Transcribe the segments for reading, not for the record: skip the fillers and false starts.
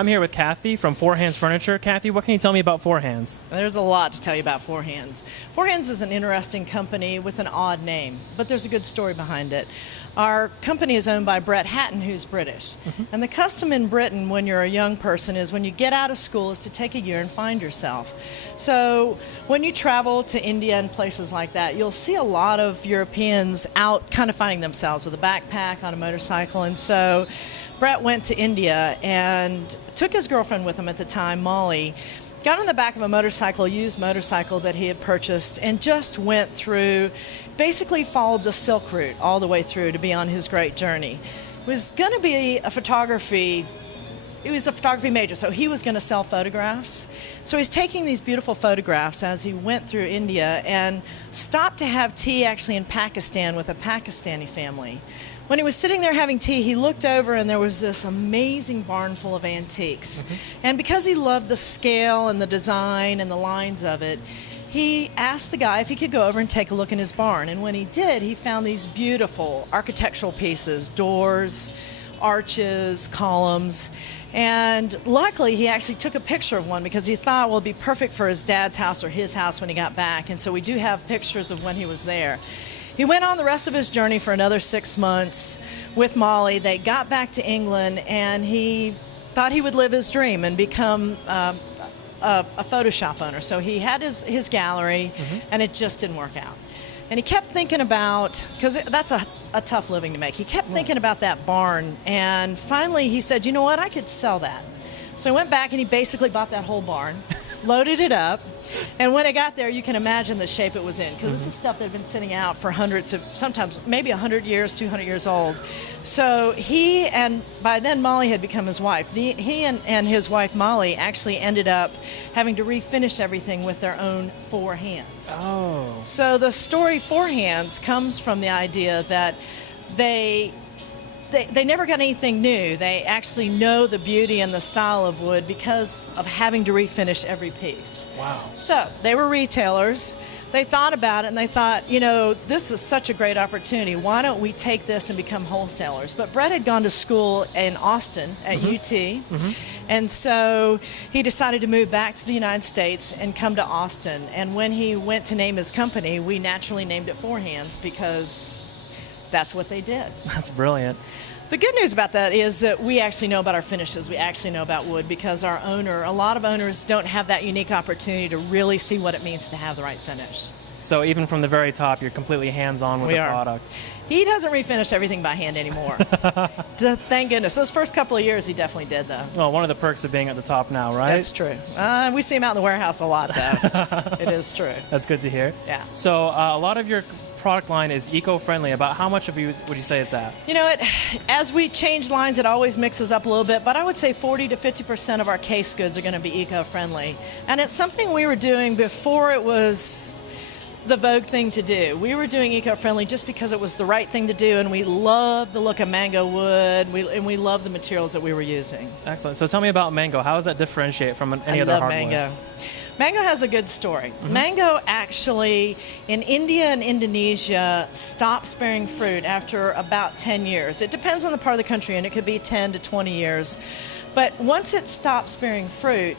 I'm here with Kathi from Four Hands Furniture. Kathi, what can you tell me about Four Hands? There's a lot to tell you about Four Hands. Four Hands is an interesting company with an odd name, but there's a good story behind it. Our company is owned by Brett Hatton, who's British. And the custom in Britain when you're a young person is when you get out of school is to take a year and find yourself. So when you travel to India and places like that, you'll see a lot of Europeans out kind of finding themselves with a backpack on a motorcycle. And so Brett went to India and took his girlfriend with him at the time, Molly, got on the back of a motorcycle, used motorcycle that he had purchased, and just went through, basically followed the Silk Route all the way through to be on his great journey. It was going to be a photography. He was a photography major, so he was going to sell photographs. So he's taking these beautiful photographs as he went through India and stopped to have tea actually in Pakistan with a Pakistani family. When he was sitting there having tea, he looked over and there was this amazing barn full of antiques. And because he loved the scale and the design and the lines of it, he asked the guy if he could go over and take a look in his barn. And when he did, he found these beautiful architectural pieces, doors, arches, columns. And luckily, he actually took a picture of one because he thought, well, it'd be perfect for his dad's house or his house when he got back. And so we do have pictures of when he was there. He went on the rest of his journey for another 6 months with Molly. They got back to England, and he thought he would live his dream and become a Photoshop owner. So he had his gallery, and it just didn't work out. And he kept thinking about, because that's a tough living to make, he kept thinking about that barn, and finally he said, you know what, I could sell that. So he went back and he basically bought that whole barn, loaded it up, and when it got there, you can imagine the shape it was in, because this is stuff that had been sitting out for hundreds of, sometimes maybe 100 years, 200 years old. So he, and by then Molly had become his wife. He and his wife Molly actually ended up having to refinish everything with their own four hands. Oh. So the story Four Hands comes from the idea that they never got anything new. They actually know the beauty and the style of wood because of having to refinish every piece. Wow. So they were retailers. They thought about it and they thought, you know, this is such a great opportunity. Why don't we take this and become wholesalers? But Brett had gone to school in Austin at UT. And so he decided to move back to the United States and come to Austin. And when he went to name his company, we naturally named it Four Hands because that's what they did. That's brilliant. The good news about that is that we actually know about our finishes. We actually know about wood because our owner, a lot of owners don't have that unique opportunity to really see what it means to have the right finish. So even from the very top, you're completely hands-on with the product. He doesn't refinish everything by hand anymore. Thank goodness. Those first couple of years he definitely did, though. Well, one of the perks of being at the top now, right? That's true. We see him out in the warehouse a lot, though. It is true. That's good to hear. Yeah. So a lot of your product line is eco-friendly. About how much of you would you say is that? You know, as we change lines, it always mixes up a little bit, but I would say 40 to 50% of our case goods are going to be eco-friendly. And it's something we were doing before it was the vogue thing to do. We were doing eco-friendly just because it was the right thing to do, and we love the look of mango wood, and we love the materials that we were using. Excellent. So tell me about mango. How does that differentiate from any other hardwood? Mango. Mango has a good story. Mango actually, in India and Indonesia, stops bearing fruit after about 10 years. It depends on the part of the country, and it could be 10 to 20 years. But once it stops bearing fruit,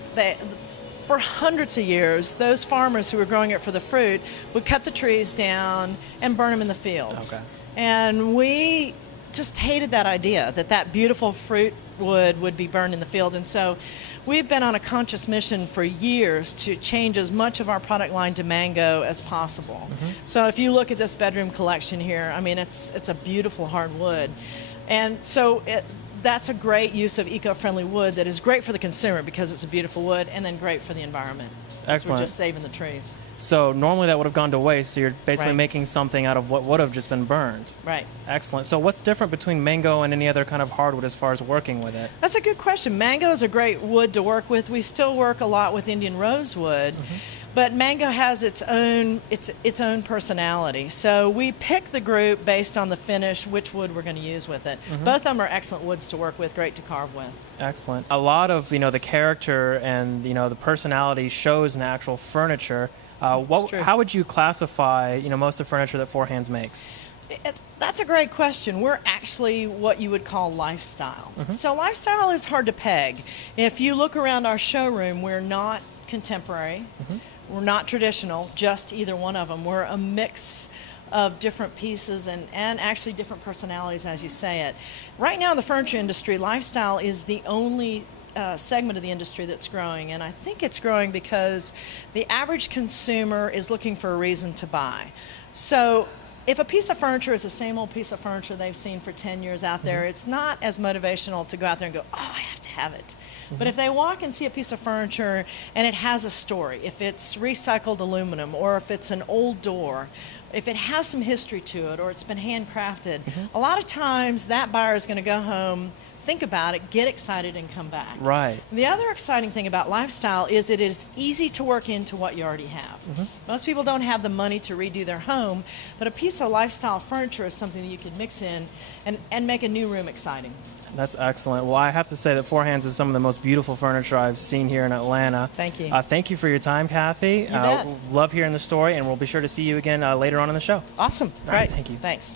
for hundreds of years, those farmers who were growing it for the fruit would cut the trees down and burn them in the fields. Okay. And we just hated that idea, that beautiful fruit would be burned in the field. And so we've been on a conscious mission for years to change as much of our product line to mango as possible. So if you look at this bedroom collection here, I mean, it's a beautiful hardwood. And so that's a great use of eco-friendly wood that is great for the consumer because it's a beautiful wood, and then great for the environment. Excellent. We're just saving the trees. So normally that would have gone to waste, so you're basically Right. making something out of what would have just been burned. Right. Excellent. So what's different between mango and any other kind of hardwood as far as working with it? That's a good question. Mango is a great wood to work with. We still work a lot with Indian rosewood. But mango has its own personality. So we pick the group based on the finish, which wood we're going to use with it. Both of them are excellent woods to work with, great to carve with. Excellent. A lot of the character and the personality shows in the actual furniture. How would you classify most of the furniture that Four Hands makes? That's a great question. We're actually what you would call lifestyle. So lifestyle is hard to peg. If you look around our showroom, we're not contemporary, we're not traditional, just either one of them. We're a mix of different pieces and actually different personalities, as you say it. Right now in the furniture industry, lifestyle is the only segment of the industry that's growing, and I think it's growing because the average consumer is looking for a reason to buy. So if a piece of furniture is the same old piece of furniture they've seen for 10 years out there, it's not as motivational to go out there and go, oh, I have to have it. But if they walk and see a piece of furniture and it has a story, if it's recycled aluminum or if it's an old door, if it has some history to it or it's been handcrafted, a lot of times that buyer is going to go home, think about it, get excited, and come back. Right. The other exciting thing about lifestyle is it is easy to work into what you already have. Most people don't have the money to redo their home, but a piece of lifestyle furniture is something that you could mix in and make a new room exciting. That's excellent. Well, I have to say that Four Hands is some of the most beautiful furniture I've seen here in Atlanta. Thank you. Thank you for your time, Kathy. You bet. Love hearing the story, and we'll be sure to see you again later on in the show. Awesome. All right, Great. thank you. Thanks.